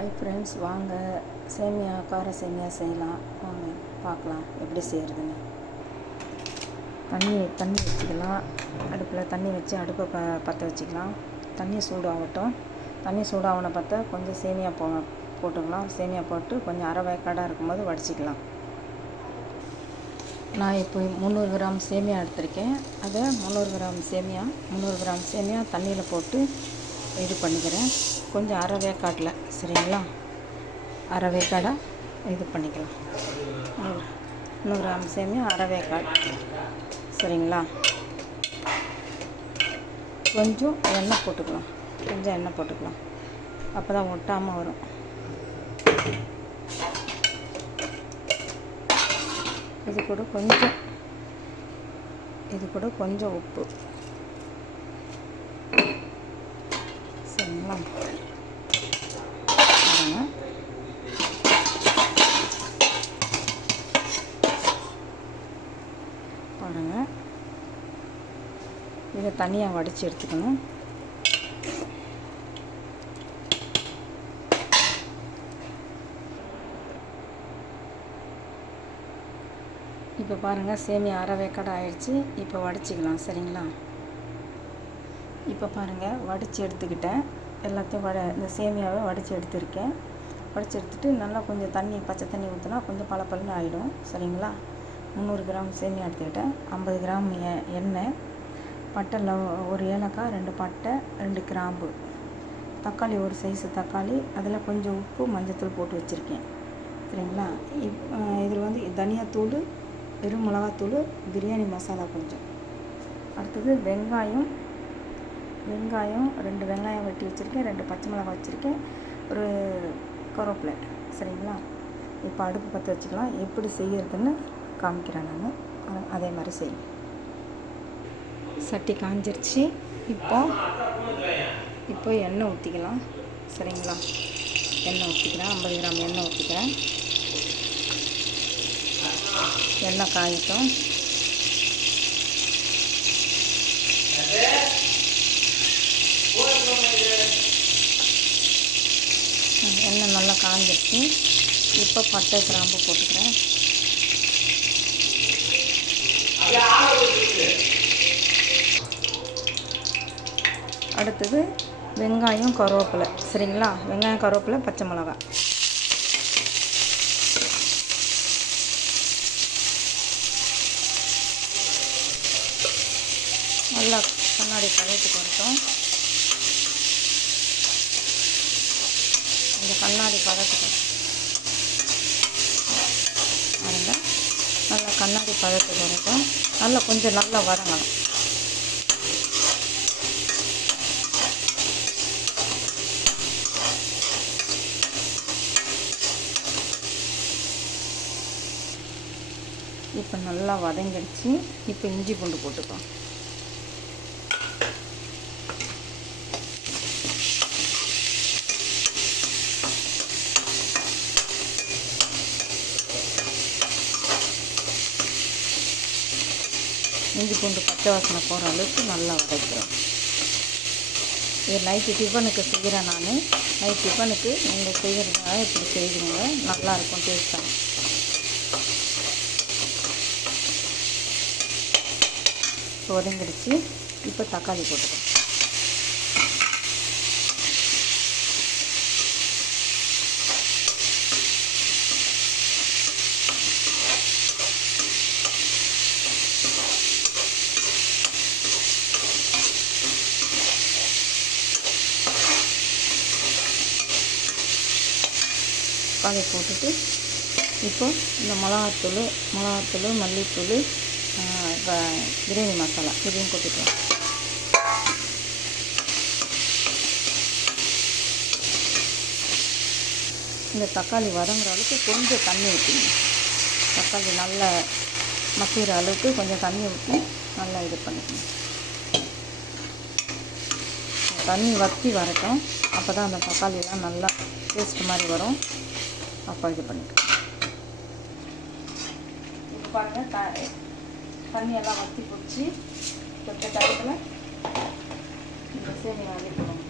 Hi friends, வாங்க சேமியா கார சேமியா செய்யலாம். வாங்க பார்க்கலாம் எப்படி செய்கிறதுன்னு. தண்ணி வச்சுக்கலாம். அடுப்பில் தண்ணி வச்சு அடுப்பை பற்ற வச்சுக்கலாம். தண்ணி சூடாகட்டும். தண்ணி சூடாகன பார்த்தா கொஞ்சம் சேமியா போட்டுக்கலாம். சேமியா போட்டு கொஞ்சம் அரை வேக்காடாக இருக்கும்போது வடிச்சிக்கலாம். நான் இப்போ 300 கிராம் சேமியா எடுத்திருக்கேன். அதை 300 கிராம் சேமியா தண்ணியில் போட்டு இது பண்ணிக்கிறேன். கொஞ்சம் அரை வேக்காட்டில், சரிங்களா? அரை வேக்காடாக இது பண்ணிக்கலாம். 100 கிராம் சேமியா அரை வேக்காடு, சரிங்களா? கொஞ்சம் எண்ணெய் போட்டுக்கலாம். அப்போ தான் ஒட்டாமல் வரும். இது கூட கொஞ்சம் உப்பு, சரிங்களா? பாருங்கள், இதை தனியாக வடித்து எடுத்துக்கணும். இப்போ பாருங்கள், சேமியா அரை வேக்காடு ஆயிடுச்சு. இப்போ வடிச்சிக்கலாம், சரிங்களா? இப்போ பாருங்கள், வடித்து எடுத்துக்கிட்டேன். எல்லாத்தையும் இந்த சேமியாவை வடித்து எடுத்துருக்கேன். வடித்து எடுத்துகிட்டு நல்லா கொஞ்சம் பச்சை தண்ணி ஊற்றினா கொஞ்சம் பளபளன்னு ஆகிடும், சரிங்களா? 300 கிராம் சேமியா எடுத்துக்கிட்டேன். 50 கிராம் எண்ணெய், பட்டை, ஒரு ஏலக்காய், 2 பட்டை, 2 கிராம்பு, தக்காளி, ஒரு சைஸு தக்காளி, அதில் கொஞ்சம் உப்பு, மஞ்சத்தூள் போட்டு வச்சுருக்கேன், சரிங்களா? இதில் தனியாத்தூள், வெறும் மிளகாத்தூள், பிரியாணி மசாலா கொஞ்சம். அடுத்தது வெங்காயம் 2 வெங்காயம் வெட்டி வச்சுருக்கேன். 2 பச்சை மிளகாய் வச்சுருக்கேன். ஒரு கருவேப்பிலை, சரிங்களா? இப்போ அடுப்பு பற்ற வச்சுக்கலாம். எப்படி செய்யறதுன்னு காமிக்கிறேன் நான். அதே மாதிரி செய்யும். சட்டி காஞ்சிருச்சு. இப்போ எண்ணெய் ஊற்றிக்கலாம், சரிங்களா? எண்ணெய் ஊற்றிக்கிறேன். 50 கிராம் எண்ணெய் ஊற்றிக்கிறேன். எண்ணெய் காயட்டும். எண்ணெய் நல்லா காஞ்சிருச்சு. இப்போ பட்டை, கிராம்பு போட்டுக்கிறேன். அடுத்தது வெங்காயம், கருவேப்பிலை, சரிங்களா? வெங்காயம், கருவேப்பிலை, பச்சை மிளகாய். நல்லா கண்ணாடி பதத்துக்கு வரட்டும். இந்த கண்ணாடி பதத்துக்கு பாருங்க, நல்லா கண்ணாடி பதத்துக்கு வரட்டும். கொஞ்சம் நல்லா வதங்கணும். இப்போ நல்லா வதங்கிடுச்சு. இப்போ இஞ்சி பூண்டு போட்டுக்கலாம். இஞ்சி பூண்டு பச்சை வாசனை போகிற அளவுக்கு நல்லா வதக்கிறோம். இது நைட்டு டிஃபனுக்கு செய்கிறேன் நான். நைட் டிஃபனுக்கு நீங்கள் செய்கிறதுனால இப்படி செய்கிறீங்க, நல்லாயிருக்கும் டேஸ்ட்டாக. இப்போ வதங்கிடுச்சு. இப்போ தக்காளி போட்டுக்கலாம். தக்காளி போட்டுட்டு இப்போ இந்த மிளகாத்தூள், மல்லித்தூள், பிரியாணி மசாலா இதையும் கொட்டிக்கலாம். இந்த தக்காளி வதங்குற அளவுக்கு கொஞ்சம் தண்ணி ஊற்றிங்க. தக்காளி நல்லா மசிகிற அளவுக்கு கொஞ்சம் தண்ணி ஊற்றி நல்லா இது பண்ணிக்கணும். தண்ணி வற்றி வரட்டும். அப்போ தான் அந்த தக்காளியெல்லாம் நல்லா பேஸ்ட் மாதிரி வரும். அப்போ இது பண்ணிக்கலாம். இப்போ பாருங்கள், தண்ணியெல்லாம் வற்றி போச்சு. தொட்ட டயத்தில் இந்த சேமியா அரைக்கணும்.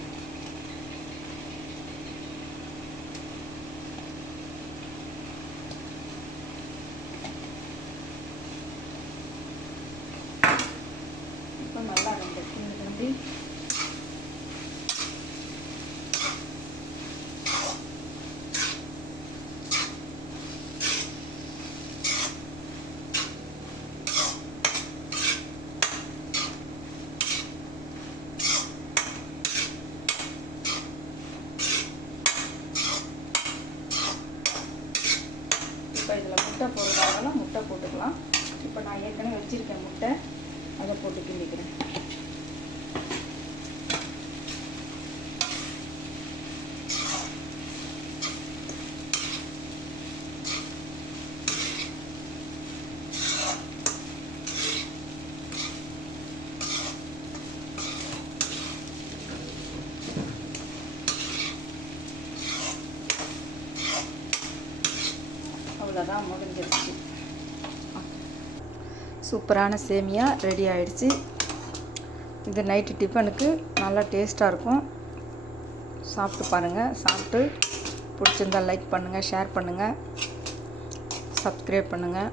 போட்டுக்கலாம். இப்போ நான் ஏற்கனவே வச்சுருக்கேன் முட்டை, அதை போட்டு கிண்டிக்கிறேன். அவ்வளோதான், முடிஞ்சிருச்சு. சூப்பரான சேமியா ரெடி ஆகிடுச்சு. இது நைட்டு டிஃபனுக்கு நல்லா டேஸ்ட்டாக இருக்கும். சாப்பிட்டு பாருங்கள். சாப்பிட்டு பிடிச்சிருந்தால் லைக் பண்ணுங்கள், ஷேர் பண்ணுங்கள், சப்ஸ்கிரைப் பண்ணுங்கள்.